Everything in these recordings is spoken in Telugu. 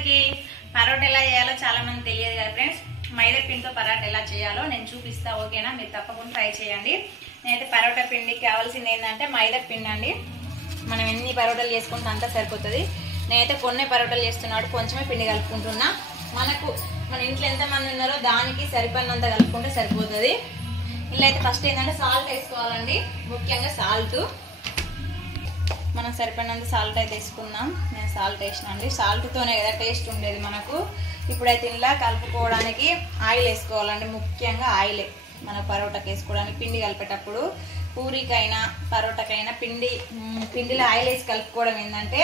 అందరికి పరోటా ఎలా చేయాలో చాలా మంది తెలియదు కదా ఫ్రెండ్స్. మైదా పిండితో పరోటా ఎలా చేయాలో నేను చూపిస్తా, ఓకేనా? మీరు తప్పకుండా ట్రై చేయండి. నేనైతే పరోటా పిండికి కావాల్సింది ఏంటంటే మైదా పిండి అండి. మనం ఎన్ని పరోటాలు చేసుకుంటే అంతా సరిపోతుంది. నేనైతే కొన్ని పరోటాలు చేస్తున్నాడు, కొంచెమే పిండి కలుపుకుంటున్నా. మన ఇంట్లో ఎంతమంది ఉన్నారో దానికి సరిపడినంత కలుపుకుంటే సరిపోతుంది. ఇలా అయితే ఫస్ట్ ఏంటంటే సాల్ట్ వేసుకోవాలండి, ముఖ్యంగా సాల్ట్. మనం సరిపడినంత సాల్ట్ అయితే వేసుకుందాం. నేను సాల్ట్ వేసిన అండి, సాల్ట్తోనే కదా టేస్ట్ ఉండేది మనకు. ఇప్పుడైతే ఇలా కలుపుకోవడానికి ఆయిల్ వేసుకోవాలండి, ముఖ్యంగా ఆయిలే మన పరోటాకి వేసుకోవడానికి. పిండి కలిపేటప్పుడు పూరికైనా పరోటాకైనా పిండిలో ఆయిల్ వేసి కలుపుకోవడం ఏంటంటే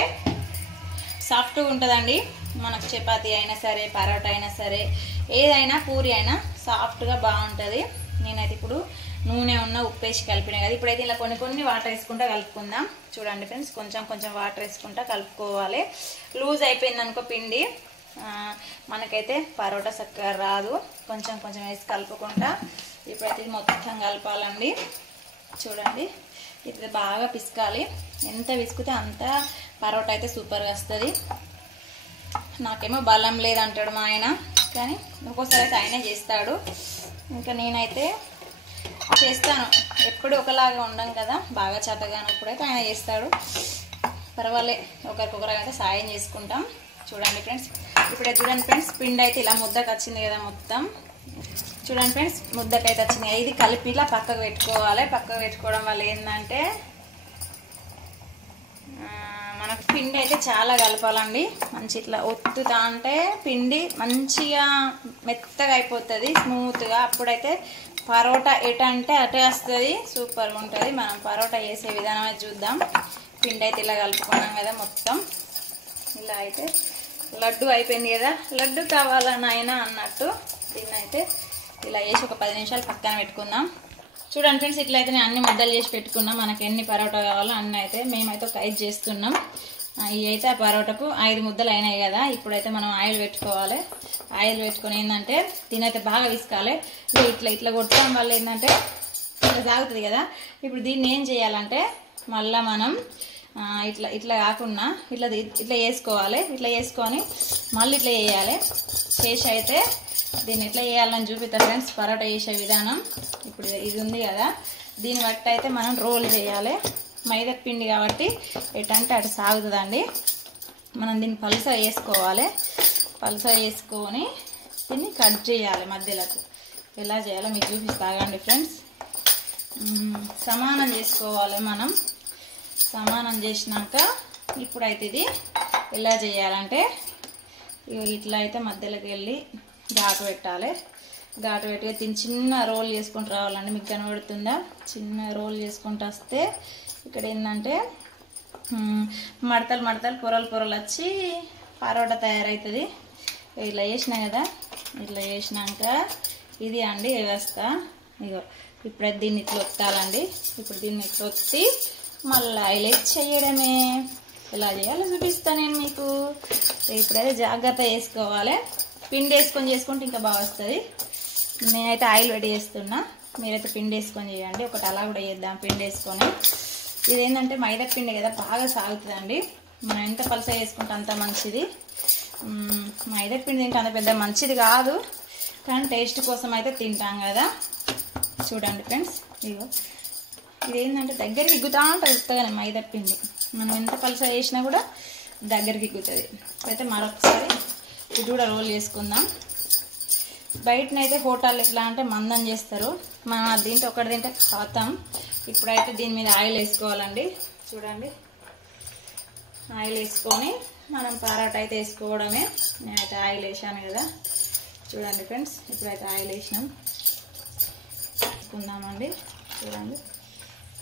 సాఫ్ట్గా ఉంటుందండి. మనకు చపాతీ అయినా సరే, పరోటా అయినా సరే, ఏదైనా పూరి అయినా సాఫ్ట్గా బాగుంటుంది. నేనైతే ఇప్పుడు నూనె ఉన్న ఉప్పు వేసి కలిపినా కదా. ఇప్పుడైతే ఇలా కొన్ని వాటర్ వేసుకుంటా కలుపుకుందాం. చూడండి ఫ్రెండ్స్, కొంచెం వాటర్ వేసుకుంటా కలుపుకోవాలి. లూజ్ అయిపోయింది అనుకో పిండి, మనకైతే పరోటా చక్కగా రాదు. కొంచెం వేసి కలుపుకుంటా ఇప్పుడైతే మొత్తం కలపాలండి. చూడండి, ఇది బాగా పిసకాలి. ఎంత పిసికితే అంత పరోటా అయితే సూపర్గా వస్తుంది. నాకేమో బలం లేదంటాడు మా ఆయన, కానీ ఒక్కోసారి అయితే ఆయనే చేస్తాడు. ఇంకా నేనైతే చేస్తాను, ఎప్పుడు ఒకలాగా ఉండం కదా. బాగా చేతగానప్పుడైతే ఆయన చేస్తాడు, పర్వాలే. ఒకరికొకరు అయితే సాయం చేసుకుంటాం. చూడండి ఫ్రెండ్స్, ఇప్పుడే చూడండి ఫ్రెండ్స్, పిండి అయితే ఇలా ముద్దకు వచ్చింది కదా మొత్తం. చూడండి ఫ్రెండ్స్, ముద్దకైతే వచ్చింది. ఇది కలిపి ఇలా పక్కకు పెట్టుకోవాలి. పక్కకు పెట్టుకోవడం వల్ల ఏంటంటే మనకు పిండి అయితే చాలా కలపాలండి. మంచి ఇట్లా ఒత్తుతా అంటే పిండి మంచిగా మెత్తగా అయిపోతుంది, స్మూత్గా. అప్పుడైతే పరోటా ఎటంటే అటే వస్తుంది, సూపర్గా ఉంటుంది. మనం పరోటా చేసే విధానం అయితే చూద్దాం. పిండి అయితే ఇలా కలుపుకున్నాం కదా మొత్తం. ఇలా అయితే లడ్డు అయిపోయింది కదా. లడ్డు కావాలని ఆయన అన్నట్టు దీన్ని అయితే ఇలా వేసి ఒక 10 నిమిషాలు పక్కన పెట్టుకుందాం. చూడండి ఫ్రెండ్స్, ఇట్లయితే నేను అన్ని ముద్దలు చేసి పెట్టుకున్నాం. మనకి ఎన్ని పరోటా కావాలో అన్నీ అయితే మేమైతే ఒక 5 చేస్తున్నాం. ఇవి అయితే ఆ పరోటాకు 5 ముద్దలు అయినాయి కదా. ఇప్పుడైతే మనం ఆయిల్ పెట్టుకోవాలి. ఆయిల్ పెట్టుకొని ఏంటంటే దీనైతే బాగా విసుకాలి. ఇట్లా కొట్టడం వల్ల ఏంటంటే ఇట్లా సాగుతుంది కదా. ఇప్పుడు దీన్ని ఏం చేయాలంటే మళ్ళీ మనం ఇట్లా కాకుండా ఇట్లా వేసుకోవాలి. ఇట్లా వేసుకొని మళ్ళీ ఇట్లా వేయాలి. చేసి అయితే దీన్ని ఎట్లా వేయాలని చూపిస్తా ఫ్రెండ్స్, పరోటా చేసే విధానం. ఇప్పుడు ఇది ఉంది కదా, దీన్ని బట్టి అయితే మనం రోల్ చేయాలి. మైదా పిండి కాబట్టి ఎటంటే అటు సాగుతుందండి. మనం దీన్ని పలుస వేసుకోవాలి. పలుస వేసుకొని దీన్ని కట్ చేయాలి మధ్యలోకి. ఎలా చేయాలో మీకు చూపిస్తాగండి ఫ్రెండ్స్. సమానం చేసుకోవాలి మనం. సమానం చేసినాక ఇప్పుడైతే ఇది ఎలా చేయాలంటే ఇట్లా అయితే మధ్యలోకి వెళ్ళి ఘాటు పెట్టాలి. ఘాటు పెట్టి దీన్ని చిన్న రోల్ చేసుకుంటూ రావాలండి. మీకు కనబడుతుందా? చిన్న రోల్ చేసుకుంటూ వస్తే ఇక్కడ ఏంటంటే మడతలు పొరలు వచ్చి పరోటా తయారవుతుంది. ఇట్లా వేసినా కదా, ఇట్లా వేసినాక ఇది అండి వ్యవస్థ. ఇగో ఇప్పుడు దీన్ని ఇట్లా ఒత్తాలండి. ఇప్పుడు దీన్ని ఇట్లా ఒత్తి మళ్ళీ ఆయిల్ చేయడమే. ఎలా చేయాలో చూపిస్తాను నేను మీకు. ఇప్పుడైతే జాగ్రత్త వేసుకోవాలి. పిండి వేసుకొని చేసుకుంటే ఇంకా బాగా వస్తుంది. నేనైతే ఆయిల్ రెడీ చేస్తున్నా, మీరైతే పిండి వేసుకొని చేయండి. ఒకటి అలా కూడా చేద్దాం పిండి వేసుకొని. ఇదేంటంటే మైదా పిండి కదా, బాగా సాగుతుందండి. మనం ఎంత పలస వేసుకుంటే అంత మంచిది. మైదా పిండి తింటే అంత పెద్ద మంచిది కాదు, కానీ టేస్ట్ కోసం అయితే తింటాం కదా. చూడండి ఫ్రెండ్స్, ఇగో ఇదేంటంటే దగ్గరికి ఇగ్గుతా ఉంటుంది ఉత్తగానే మైదా పిండి. మనం ఎంత పలస వేసినా కూడా దగ్గరికి ఇగ్గుతుంది. అయితే మరొకసారి ఇది కూడా రోల్ చేసుకుందాం. బయటనైతే హోటల్ ఎట్లా అంటే మందం చేస్తారు, మనం దీంట్లో ఒకటి తింటే ఖాతం. ఇప్పుడైతే దీని మీద ఆయిల్ వేసుకోవాలండి. చూడండి, ఆయిల్ వేసుకొని మనం పరోటా అయితే వేసుకోవడమే. నేనైతే ఆయిల్ వేసాను కదా. చూడండి ఫ్రెండ్స్, ఇప్పుడైతే ఆయిల్ వేసినాం, వేసుకుందామండి. చూడండి,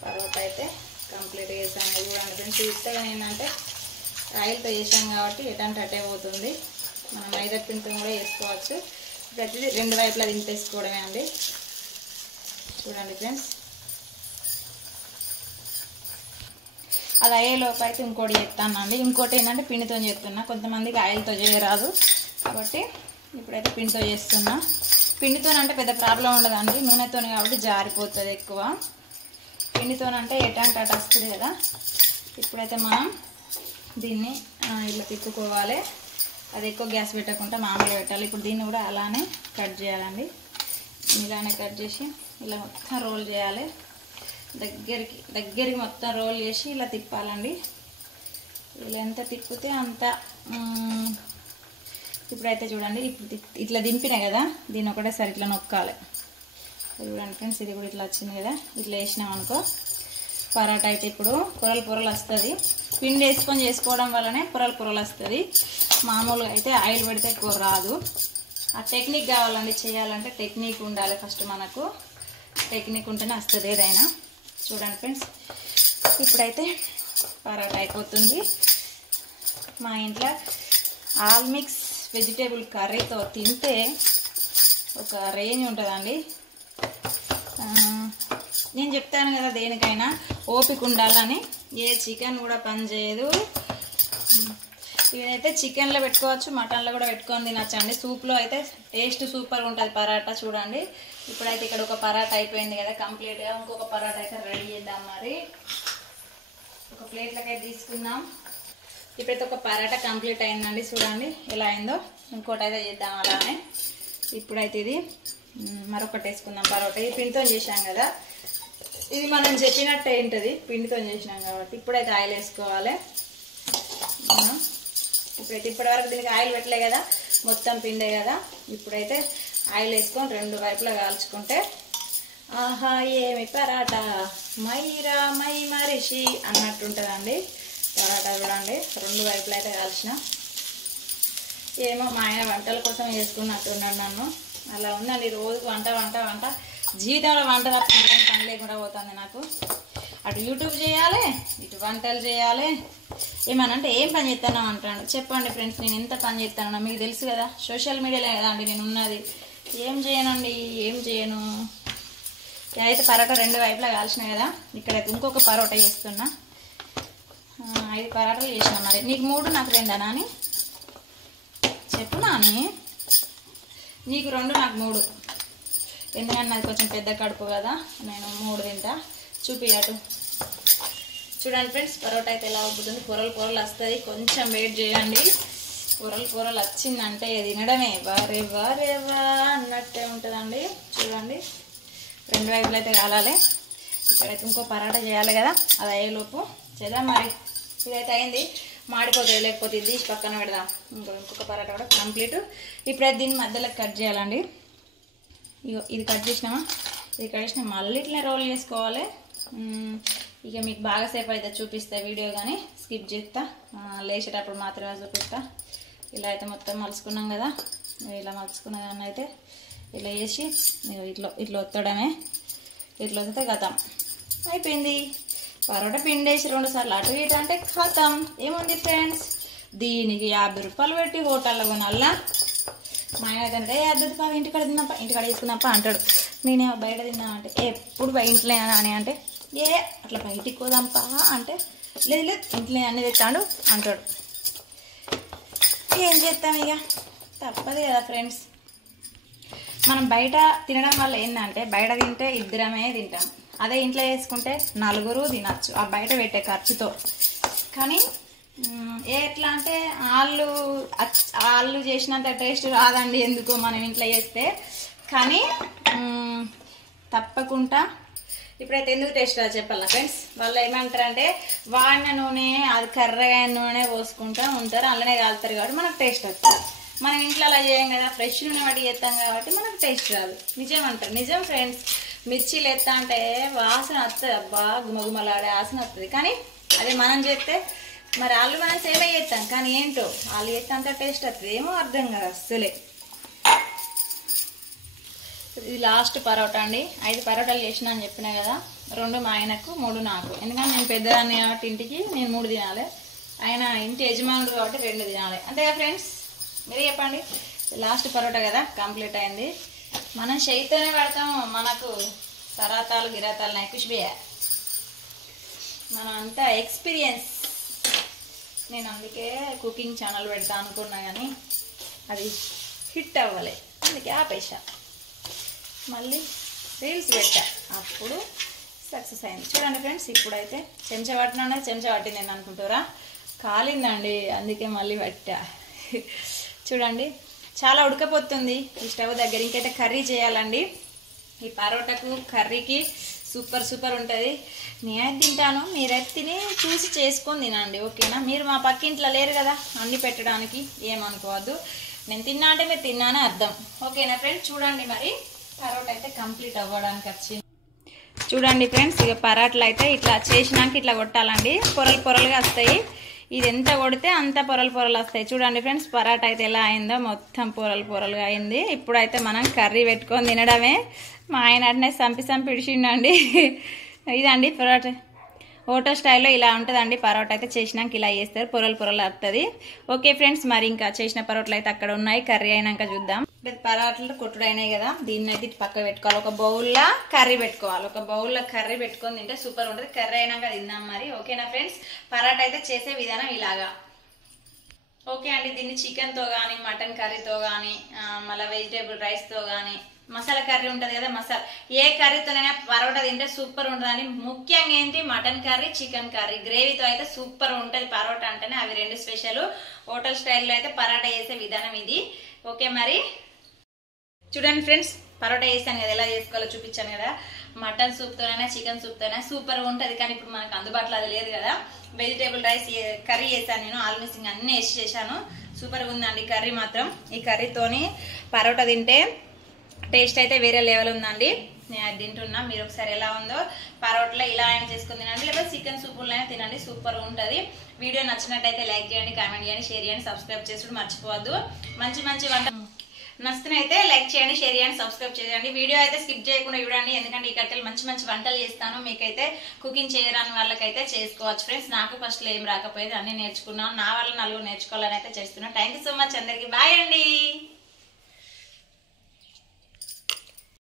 పరోటా అయితే కంప్లీట్గా వేసాను. చూడండి ఫ్రెండ్స్, ఇస్తగా ఏంటంటే ఆయిల్తో వేసాం కాబట్టి ఎటంటే అటే పోతుంది. మనం మైదా పిండితో కూడా వేసుకోవచ్చు. ప్రతి 2 వైపులా దింపేసుకోవడమే అండి. చూడండి ఫ్రెండ్స్, అది అయ్యేలోపు అయితే ఇంకోటి చేస్తానండి. ఇంకోటి ఏంటంటే పిండితో చేస్తున్నా. కొంతమందికి ఆయిల్తో చేయరాదు కాబట్టి ఇప్పుడైతే పిండితో చేస్తున్నా. పిండితోనంటే పెద్ద ప్రాబ్లం ఉండదండి, నూనెతో కాబట్టి జారిపోతుంది ఎక్కువ. పిండితోనంటే ఎటంటే అటు వస్తుంది కదా. ఇప్పుడైతే మనం దీన్ని ఇలా తిప్పుకోవాలి. అది ఎక్కువ గ్యాస్ పెట్టకుండా మామూలుగా పెట్టాలి. ఇప్పుడు దీన్ని కూడా అలానే కట్ చేయాలండి. ఇలానే కట్ చేసి ఇలా మొత్తం రోల్ చేయాలి. దగ్గరికి మొత్తం రోల్ చేసి ఇలా తిప్పాలండి. ఇలా ఎంత తిప్పితే అంత. ఇప్పుడైతే చూడండి, ఇప్పుడు ఇట్లా దింపినా కదా, దీన్ని ఒకటేసారి ఇట్లా నొక్కాలి. చూడండి ఫ్రెండ్స్, ఇది కూడా ఇట్లా వచ్చింది కదా. ఇట్లా వేసినాం అనుకో పరాటా అయితే ఇప్పుడు పొరలు వస్తుంది. పిండి వేసుకొని చేసుకోవడం వల్లనే పొరలు వస్తుంది. మామూలుగా అయితే ఆయిల్ పెడితే ఎక్కువ రాదు. ఆ టెక్నిక్ కావాలండి, చేయాలంటే టెక్నిక్ ఉండాలి. ఫస్ట్ మనకు టెక్నిక్ ఉంటేనే వస్తుంది ఏదైనా. చూడండి ఫ్రెండ్స్, ఇప్పుడైతే పరాటా అయిపోతుంది. మా ఇంట్లో ఆల్ మిక్స్ వెజిటేబుల్ కర్రీతో తింటే ఒక రేంజ్ ఉంటుందండి. నేను చెప్తాను కదా, దేనికైనా ఓపిక ఉండాలని. ఏ చికెన్ కూడా పని చేయదు. ఇదైతే చికెన్లో పెట్టుకోవచ్చు, మటన్లో కూడా పెట్టుకొని తినచ్చండి. సూప్లో అయితే టేస్ట్ సూపర్గా ఉంటుంది పరాటా. చూడండి, ఇప్పుడైతే ఇక్కడ ఒక పరాటా అయిపోయింది కదా కంప్లీట్గా. ఇంకొక పరాటా అయితే రెడీ చేద్దాం. మరి ఒక ప్లేట్లకి అయితే తీసుకుందాం. ఇప్పుడైతే ఒక పరాటా కంప్లీట్ అయిందండి. చూడండి ఎలా అయిందో. ఇంకోటి అయితే చేద్దాం అలానే. ఇప్పుడైతే ఇది మరొకటి వేసుకుందాం. పరోటా ఇది పిండితో చేసాం కదా, ఇది మనం చెప్పినట్టు ఏంటది, పిండితో చేసినాం కాబట్టి. ఇప్పుడైతే ఆయిల్ వేసుకోవాలి. ఇప్పుడైతే ఇప్పటివరకు దీనికి ఆయిల్ పెట్టలే కదా, మొత్తం పిండే కదా. ఇప్పుడైతే ఆయిల్ వేసుకొని రెండు వైపులా కాల్చుకుంటే ఆహా ఏమి పరాటా మైరా మై మరిషి అన్నట్టుంటుందండి పరాటా. చూడండి, రెండు వైపులా అయితే కాల్చిన. ఏమో మా ఆయన వంటల కోసం వేసుకున్నట్టున్నాడు నన్ను. అలా ఉందండి, రోజు వంట జీవితంలో వంట తప్ప పని లేకుండా పోతుంది నాకు. అటు యూట్యూబ్ చేయాలి, ఇటు వంటలు చేయాలి. ఏమనంటే ఏం పని చేస్తానో అంటాను. చెప్పండి ఫ్రెండ్స్, నేను ఎంత పని చేస్తానో మీకు తెలుసు కదా. సోషల్ మీడియాలో కదా అండి నేను ఉన్నది. ఏం చేయనండి, ఏం చేయను. నేనైతే పరోటా రెండు వైపులా కాల్చిన కదా. ఇక్కడైతే ఇంకొక పరోటా చేస్తున్నా. 5 పరోటాలు చేసిన. మరి నీకు 3 నాకు 2 నాని చెప్పు నాని. నీకు 2 నాకు 3. ఎందుకంటే నాది కొంచెం పెద్ద కడుపు కదా, నేను 3 తింటా. చూపియాటు. చూడండి ఫ్రెండ్స్, పరోటా అయితే ఎలా ఉబ్బుతుంది. పొరలు వస్తుంది. కొంచెం వెయిట్ చేయండి. పొరలు వచ్చిందంటే తినడమే వారే అన్నట్టే ఉంటుందండి. చూడండి, రెండు వైపులు అయితే కాలాలి. ఇక్కడైతే ఇంకో పరాటా చేయాలి కదా, అది అయ్యేలోపు చేద్దాం. మరి ఇదైతే అయింది, మాడిపోతుంది. లేకపోతే ఇది తీసి పక్కన పెడదాం. ఇంకొక పరాటా కూడా కంప్లీట్. ఇప్పుడైతే దీన్ని మధ్యలో కట్ చేయాలండి. ఇగో ఇది కట్ చేసినామా, ఇది కట్ చేసినా మళ్ళీ ఇట్లా రోల్ చేసుకోవాలి. ఇక మీకు బాగా సేపు అయితే చూపిస్తా వీడియో, కానీ స్కిప్ చేస్తా. లేచేటప్పుడు మాత్రమే చూపిస్తా. ఇలా అయితే మొత్తం మలుచుకున్నాం కదా. ఇలా మలుచుకున్న దాన్ని అయితే ఇలా వేసి ఇట్లా ఒత్తడమే. ఇట్లా వస్తే గతం అయిపోయింది. పరోటా పిండి వేసి 2 సార్లు అటు ఇటు అంటే ఖతం. ఏముంది ఫ్రెండ్స్, దీనికి 50 రూపాయలు పెట్టి హోటల్లో కొనాలా. మా ఆయన అయితే 50 రూపాయలు ఇంటికాడ తిన్నాపా, ఇంటికాడ తీసుకున్నాపా అంటాడు. నేనేమో బయట తిన్నామంటే ఎప్పుడు ఇంట్లో అని అంటే అట్లా బయటికి పోదాంపా అంటే లేదు ఇంట్లో అన్నీ తెచ్చాడు అంటాడు. ఏం చేస్తాం, ఇక తప్పదు కదా ఫ్రెండ్స్. మనం బయట తినడం వల్ల ఏంటంటే, బయట తింటే ఇద్దరమే తింటాం. అదే ఇంట్లో వేసుకుంటే 4 తినచ్చు ఆ బయట పెట్టే ఖర్చుతో. కానీ ఎట్లా అంటే వాళ్ళు చేసినంత టేస్ట్ రాదండి ఎందుకో మనం ఇంట్లో చేస్తే. కానీ తప్పకుండా ఇప్పుడైతే ఎందుకు టేస్ట్ రాదు చెప్పాలా ఫ్రెండ్స్. వాళ్ళు ఏమంటారంటే వాడిన నూనె, అది కర్రగా నూనె పోసుకుంటూ ఉంటారు, అందులోనే కాలుతారు కాబట్టి మనకు టేస్ట్ వస్తుంది. మనం ఇంట్లో అలా చేయం కదా, ఫ్రెష్ నూనె వాటి చేస్తాం కాబట్టి మనకు టేస్ట్ రాదు. నిజం అంటారు, నిజం ఫ్రెండ్స్. మిర్చీలు ఎత్తా అంటే వాసన వస్తుంది, అబ్బా గుమగుమలాడే వాసన వస్తుంది. కానీ అదే మనం చేస్తే మరి వాళ్ళు మనం సేవ చేస్తాం, కానీ ఏంటో వాళ్ళు చేస్తే అంత టేస్ట్ వస్తుంది ఏమో అర్థం కాదు అస్సలే. ఇది లాస్ట్ పరోటా అండి. 5 పరోటాలు చేసిన అని చెప్పినా కదా, 2 మా ఆయనకు 3 నాకు. ఎందుకంటే నేను పెద్దదాన్ని కాబట్టి ఇంటికి నేను 3 తినాలి, ఆయన ఇంటి యజమానుడు కాబట్టి 2 తినాలి. అంతేగా ఫ్రెండ్స్, మీరు చెప్పండి. లాస్ట్ పరోటా కదా, కంప్లీట్ అయింది. మనం చేయితోనే పడతాము, మనకు సరాతాలు గిరాతాలు నైకుష్బియా, మనం అంతా ఎక్స్పీరియన్స్. నేను అందుకే కుకింగ్ ఛానల్ పెడతా అనుకున్నా కానీ అది హిట్ అవ్వలే, అందుకే ఆపేసా. మళ్ళీ రీల్స్ పెట్టా, అప్పుడు సక్సెస్ అయింది. చూడండి ఫ్రెండ్స్, ఇప్పుడైతే చెంచా పట్టినా, చెంచా పట్టింది నేను అనుకుంటారా, కాలిందండి అందుకే మళ్ళీ పెట్టా. చూడండి చాలా ఉడకపోతుంది ఈ స్టవ్ దగ్గర. ఇంకైతే కర్రీ చేయాలండి. ఈ పరోటాకు కర్రీకి సూపర్ సూపర్ ఉంటుంది. నేనైతే తింటాను, మీరైతే తిని చూసి చేసుకొని తినండి ఓకేనా. మీరు మా పక్కింట్లో లేరు కదా అన్ని పెట్టడానికి, ఏమనుకోవద్దు. నేను తిన్నా అంటే మీరు తిన్నానే అర్థం ఓకేనా ఫ్రెండ్స్. చూడండి మరి పరోటా అయితే కంప్లీట్ అవ్వడానికి వచ్చింది. చూడండి ఫ్రెండ్స్, ఇక పరాట్లు అయితే ఇట్లా చేసినాక ఇట్లా కొట్టాలండి, పొరలు పొరలుగా వస్తాయి. ఇది ఎంత కొడితే అంత పొరలు పొరలు వస్తాయి. చూడండి ఫ్రెండ్స్ పరాటా అయితే ఎలా అయిందో, మొత్తం పొరలు పొరలుగా అయింది. ఇప్పుడైతే మనం కర్రీ పెట్టుకొని తినడమే. మా ఆయన అట్నే సంపి ఇడిచిండండి. ఇదండి పరోటా, హోటల్ స్టైల్లో ఇలా ఉంటుందండి. పరోటా అయితే చేసినాక ఇలా చేస్తారు, పొరలు పొరలు వస్తుంది. ఓకే ఫ్రెండ్స్, మరి ఇంకా చేసిన పరోటాలు అయితే అక్కడ ఉన్నాయి, కర్రీ అయినాక చూద్దాం. పరాటలు కొట్టుడు అయినాయి కదా, దీన్ని అయితే పక్క పెట్టుకోవాలి. ఒక బౌల్లో కర్రీ పెట్టుకోవాలి. ఒక బౌల్లో కర్రీ పెట్టుకొని తింటే సూపర్ ఉంటుంది. కర్రీ అయినాక తిందాం మరి ఓకేనా ఫ్రెండ్స్. పరాటా అయితే చేసే విధానం ఇలాగా. ఓకే అండి, దీన్ని చికెన్తో కానీ మటన్ కర్రీతో కానీ మళ్ళీ వెజిటేబుల్ రైస్తో కానీ, మసాలా కర్రీ ఉంటుంది కదా, ఏ కర్రీతోనైనా పరోటా తింటే సూపర్ ఉంటుందని. ముఖ్యంగా ఏంటి, మటన్ కర్రీ చికెన్ కర్రీ గ్రేవీతో అయితే సూపర్ ఉంటుంది పరోటా అంటేనే. అవి రెండు స్పెషల్. హోటల్ స్టైల్లో అయితే పరోటా చేసే విధానం ఇది. ఓకే మరి చూడండి ఫ్రెండ్స్, పరోటా చేశాను కదా, ఎలా చేసుకోవాలో చూపించాను కదా. మటన్ సూప్తోనైనా చికెన్ సూప్తోనైనా సూపర్గా ఉంటుంది. కానీ ఇప్పుడు మనకు అందుబాటులో అది లేదు కదా. వెజిటేబుల్ రైస్ కర్రీ చేశాను నేను, ఆల్ మిక్సింగ్ అన్నీ వేసి చేశాను. సూపర్గా ఉందండి కర్రీ మాత్రం. ఈ కర్రీతోని పరోటా తింటే టేస్ట్ అయితే వేరే లెవెల్ ఉందండి. నేను అది తింటున్నా, మీరు ఒకసారి ఎలా ఉందో పరోటాలో ఇలా అయినా చేసుకుని తినండి, లేదా చికెన్ సూపులైనా తినండి, సూపర్గా ఉంటుంది. వీడియో నచ్చినట్టయితే లైక్ చేయండి, కామెంట్ చేయండి, షేర్ చేయండి, సబ్స్క్రైబ్ చేసుకుంటూ మర్చిపోవద్దు. మంచి మంచి వంట నచ్చినైతే లైక్ చేయండి, షేర్ చేయండి, సబ్స్క్రైబ్ చేయండి. వీడియో అయితే స్కిప్ చేయకుండా చూడండి, ఎందుకంటే ఈ కట్టెలు మంచి మంచి వంటలు చేస్తాను. మీకైతే కుకింగ్ చేయరాని వాళ్ళకైతే చేసుకోవచ్చు ఫ్రెండ్స్. నాకు ఫస్ట్లో ఏం రాకపోయేది, అన్ని నేర్చుకున్నాను. నా వల్ల నలుగురు నేర్చుకోవాలని అయితే చేస్తున్నాను. థ్యాంక్ యూ సో మచ్ అందరికీ. బాయ్ అండి.